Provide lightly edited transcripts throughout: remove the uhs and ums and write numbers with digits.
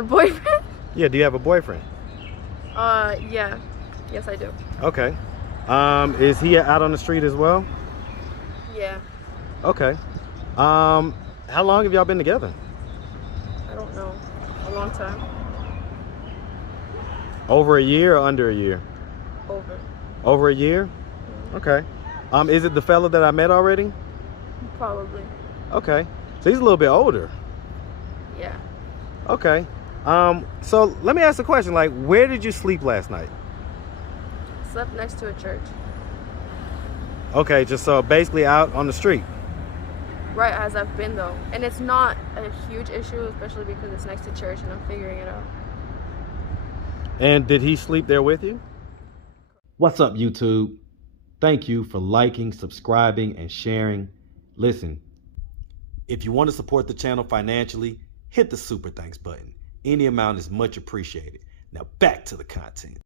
The boyfriend? Yeah, do you have a boyfriend? Yeah. Yes, I do. Okay. Is he out on the street as well? Yeah. Okay. How long have y'all been together? I don't know. A long time. Over a year or under a year? Over. Over a year? Okay. Is it the fella that I met already? Probably. Okay. So he's a little bit older. Yeah. Okay. So let me ask a question. Like, where did you sleep last night? Slept next to a church. Okay, just so basically out on the street. Right as I've been though. And it's not a huge issue, especially because it's next to church and I'm figuring it out. And did he sleep there with you? What's up, YouTube? Thank you for liking, subscribing, and sharing. Listen, if you want to support the channel financially, hit the super thanks button. Any amount is much appreciated. Now back to the content.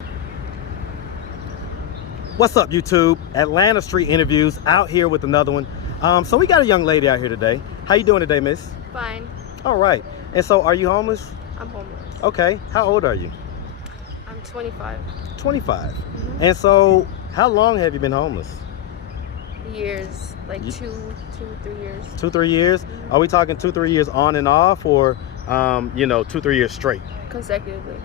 What's up, YouTube? Atlanta Street Interviews out here with another one. So we got a young lady out here today. How you doing today, miss? Fine. All right. And so are you homeless? I'm homeless. Okay. How old are you? I'm 25. 25. Mm-hmm. And so how long have you been homeless? Years. Like 3 years. 2-3 years? Mm-hmm. Are we talking 2-3 years on and off, or 2-3 years straight? Consecutively.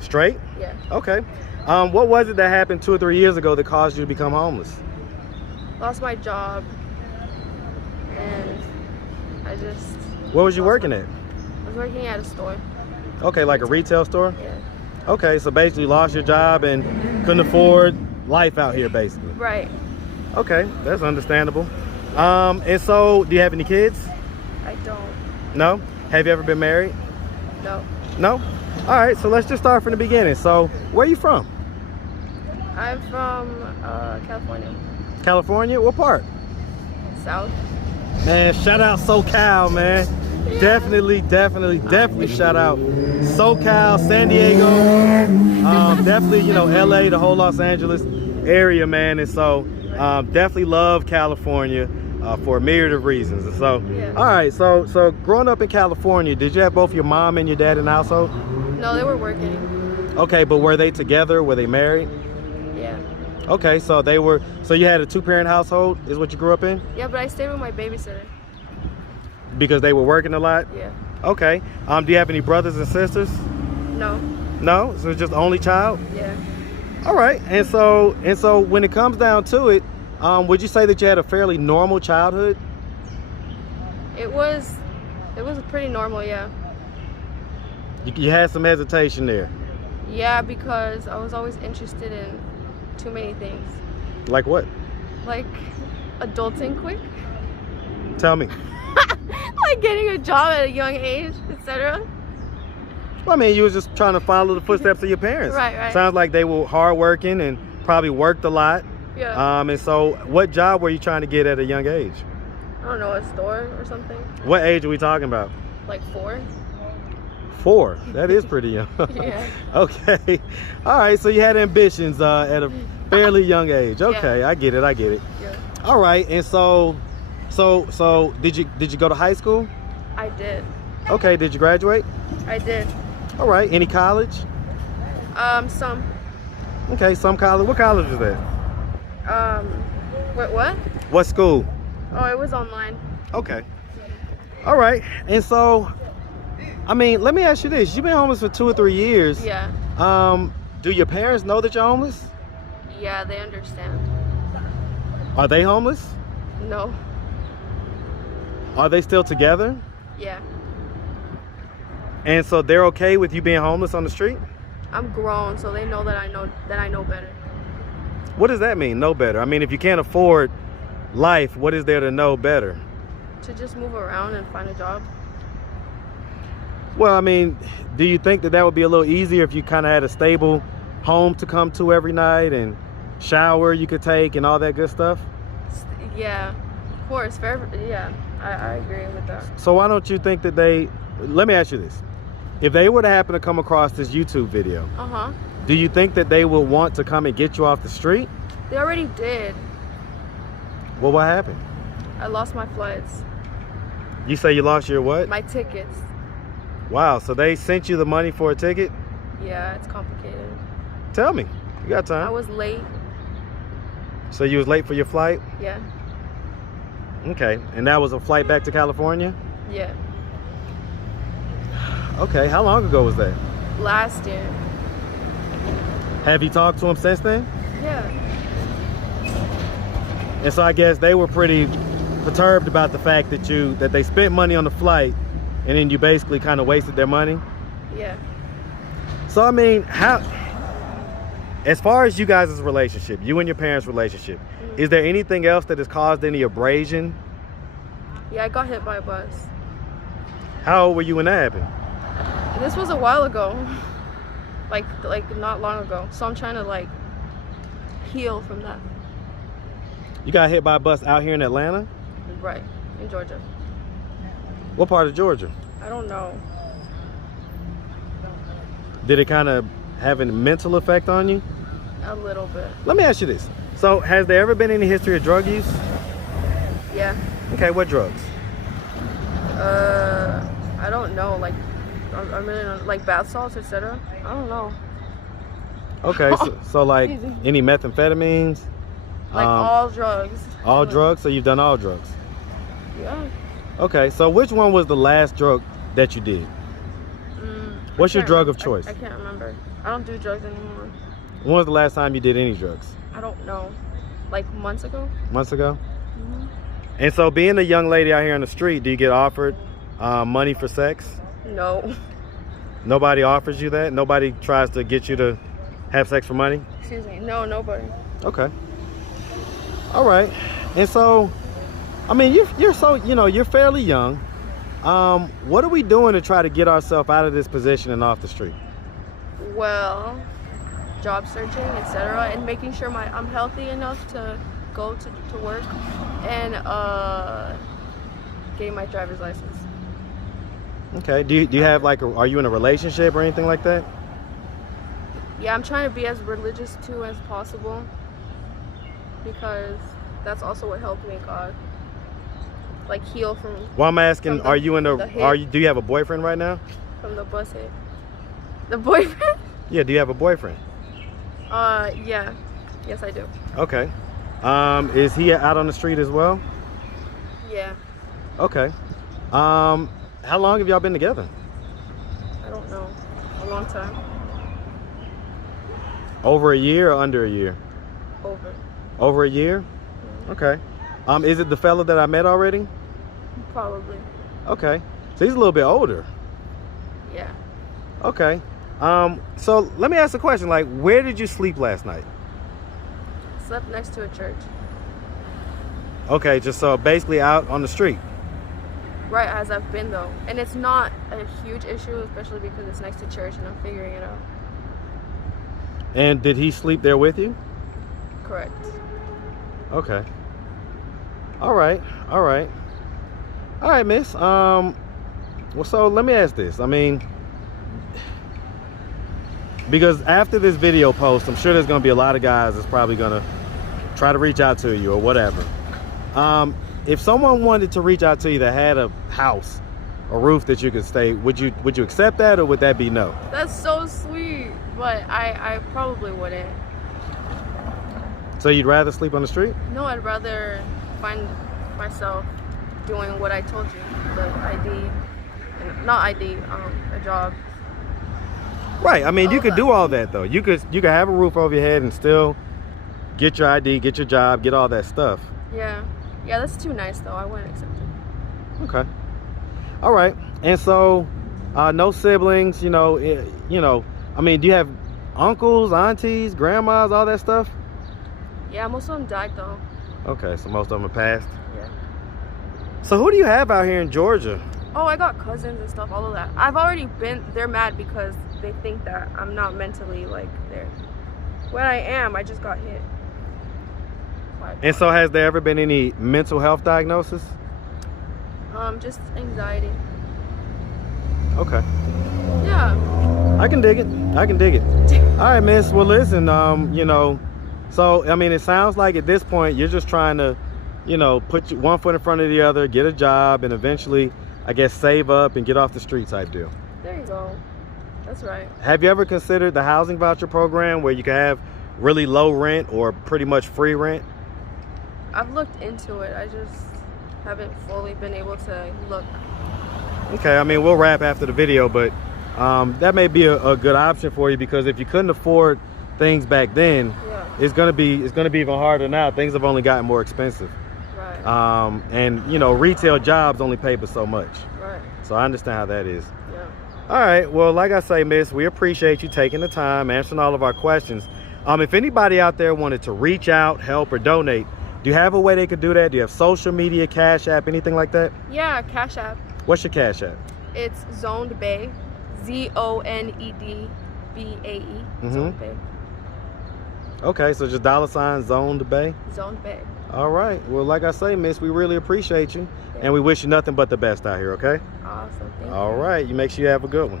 Straight? Yeah. Okay. What was it that happened 2 or 3 years ago that caused you to become homeless? Lost my job. And I just... Where was you working at? I was working at a store. Okay, like a retail store? Yeah. Okay, so basically lost your job and couldn't afford life out here, basically. Right. Okay, that's understandable. And so, do you have any kids? I don't. No? Have you ever been married? No. No? All right, so let's just start from the beginning. So, where are you from? I'm from California. California? What part? South. Man, shout out SoCal, man. Yeah. Definitely shout out SoCal, San Diego, definitely, LA, the whole Los Angeles area, man. And so definitely love California for a myriad of reasons. And so, yeah. All right, so growing up in California, did you have both your mom and your dad in the household? No, they were working. Okay, but were they together? Were they married? Yeah. Okay, so you had a 2-parent household is what you grew up in? Yeah, but I stayed with my babysitter. Because they were working a lot? Yeah. Okay. Do you have any brothers and sisters? No. No? So it's just only child? Yeah. All right. And so when it comes down to it, would you say that you had a fairly normal childhood? It was pretty normal, yeah. You had some hesitation there. Yeah, because I was always interested in too many things. Like what? Like adulting quick. Tell me. Like getting a job at a young age, etc. Well, I mean, you was just trying to follow the footsteps of your parents. Right. Sounds like they were hardworking and probably worked a lot. Yeah. And so what job were you trying to get at a young age? I don't know, a store or something. What age are we talking about? Like 4. 4. That is pretty young. Yeah. Okay. All right. So you had ambitions at a fairly young age. Okay. Yeah. I get it. Yeah. All right. And so did you go to high school? I did. Okay. Did you graduate? I did. All right. Any college? Some. Okay. Some college. What college is that? What? What school? Oh, it was online. Okay. All right. And so, I mean, let me ask you this. You've been homeless for 2 or 3 years. Yeah. Do your parents know that you're homeless? Yeah, they understand. Are they homeless? No. Are they still together? Yeah. And so they're okay with you being homeless on the street? I'm grown, so they know that I know better. What does that mean, know better? I mean, if you can't afford life, what is there to know better? To just move around and find a job. Well, I mean, do you think that would be a little easier if you kind of had a stable home to come to every night and shower you could take and all that good stuff? Yeah, of course. Yeah, I agree with that. So why don't you think that let me ask you this. If they were to happen to come across this YouTube video, do you think that they will want to come and get you off the street? They already did. Well, what happened? I lost my flights. You say you lost your what? My tickets. Wow, so they sent you the money for a ticket? Yeah, it's complicated. Tell me. You got I time. was late. So you was late for your flight? Yeah. Okay. And that was a flight back to California? Yeah. Okay. How long ago was that? Last year. Have you talked to them since then? Yeah. And so I guess they were pretty perturbed about the fact that they spent money on the flight and then you basically kind of wasted their money. Yeah. So I mean, as far as you guys' relationship, you and your parents' relationship, is there anything else that has caused any abrasion? Yeah, I got hit by a bus. How old were you when that happened? This was a while ago. Like not long ago. So I'm trying to like heal from that. You got hit by a bus out here in Atlanta? Right. In Georgia. What part of Georgia? I don't know. Did it kind of have a mental effect on you? A little bit. Let me ask you this. So has there ever been any history of drug use? Yeah. Okay, what drugs? I don't know. Like, I really don't, like bath salts, etc. I don't know. Okay, so like Easy. any methamphetamines? Like all drugs. All drugs? So you've done all drugs? Yeah. Okay, so which one was the last drug that you did? What's your drug of choice? I can't remember. I don't do drugs anymore. When was the last time you did any drugs? I don't know. Like months ago? Months ago? And so being a young lady out here on the street, do you get offered money for sex? No. Nobody offers you that? Nobody tries to get you to have sex for money? Excuse me. No, nobody. Okay. All right. And so, I mean, you're so, you're fairly young. What are we doing to try to get ourselves out of this position and off the street? Well, job searching, etc., and making sure I'm healthy enough to go to work, and getting my driver's license. Okay. Do you have are you in a relationship or anything like that? Yeah, I'm trying to be as religious too as possible, because that's also what helped me, God. Like heal from. Well, I'm asking, do you have a boyfriend right now? From the bus hit. The boyfriend? Yeah, do you have a boyfriend? Yeah. Yes, I do. Okay. Is he out on the street as well? Yeah. Okay. How long have y'all been together? I don't know. A long time. Over a year or under a year? Over. Over a year? Okay. Is it the fella that I met already? Probably. Okay. So he's a little bit older. Yeah. Okay. So let me ask a question. Like, where did you sleep last night? Slept next to a church. Okay, just so basically out on the street. Right as I've been though. And it's not a huge issue, especially because it's next to church and I'm figuring it out. And did he sleep there with you? Correct. Okay. All right, miss. Well, so let me ask this. I mean, because after this video post, I'm sure there's going to be a lot of guys that's probably going to try to reach out to you or whatever. If someone wanted to reach out to you that had a house, a roof that you could stay, would you accept that, or would that be no? That's so sweet, but I probably wouldn't. So you'd rather sleep on the street? No, I'd rather find myself doing what I told you, the a job. Right. I mean, you could do all that though. You could have a roof over your head and still get your ID, get your job, get all that stuff. Yeah, that's too nice though. I wouldn't accept it. Okay. All right. And so, no siblings. I mean, do you have uncles, aunties, grandmas, all that stuff? Yeah, most of them died though. Okay, so most of them are passed. Yeah. So who do you have out here in Georgia? Oh, I got cousins and stuff, all of that. I've already been, they're mad because they think that I'm not mentally like there. When I am, I just got hit. And so has there ever been any mental health diagnosis? Just anxiety. Okay. Yeah. I can dig it. All right, miss. Well, listen, so, I mean, it sounds like at this point, you're just trying to, put one foot in front of the other, get a job, and eventually, I guess, save up and get off the street type deal. So that's right. Have you ever considered the housing voucher program where you can have really low rent or pretty much free rent? I've looked into it. I just haven't fully been able to look. Okay, I mean, we'll wrap after the video, but that may be a good option for you, because if you couldn't afford things back then, Yeah. it's gonna be even harder now. Things have only gotten more expensive. Right. And you know, retail jobs only pay for so much. Right. So I understand how that is. Yeah. All right, well, like I say, miss, we appreciate you taking the time, answering all of our questions. If anybody out there wanted to reach out, help, or donate, do you have a way they could do that? Do you have social media, Cash App, anything like that? Yeah, Cash App. What's your Cash App? It's zonedbae, ZONEDBAE. Zonedbae. Okay, so just $zonedbae. Zonedbae. All right, well, like I say, miss, we really appreciate you, and we wish you nothing but the best out here, okay? Awesome. Thank you. All right, you make sure you have a good one.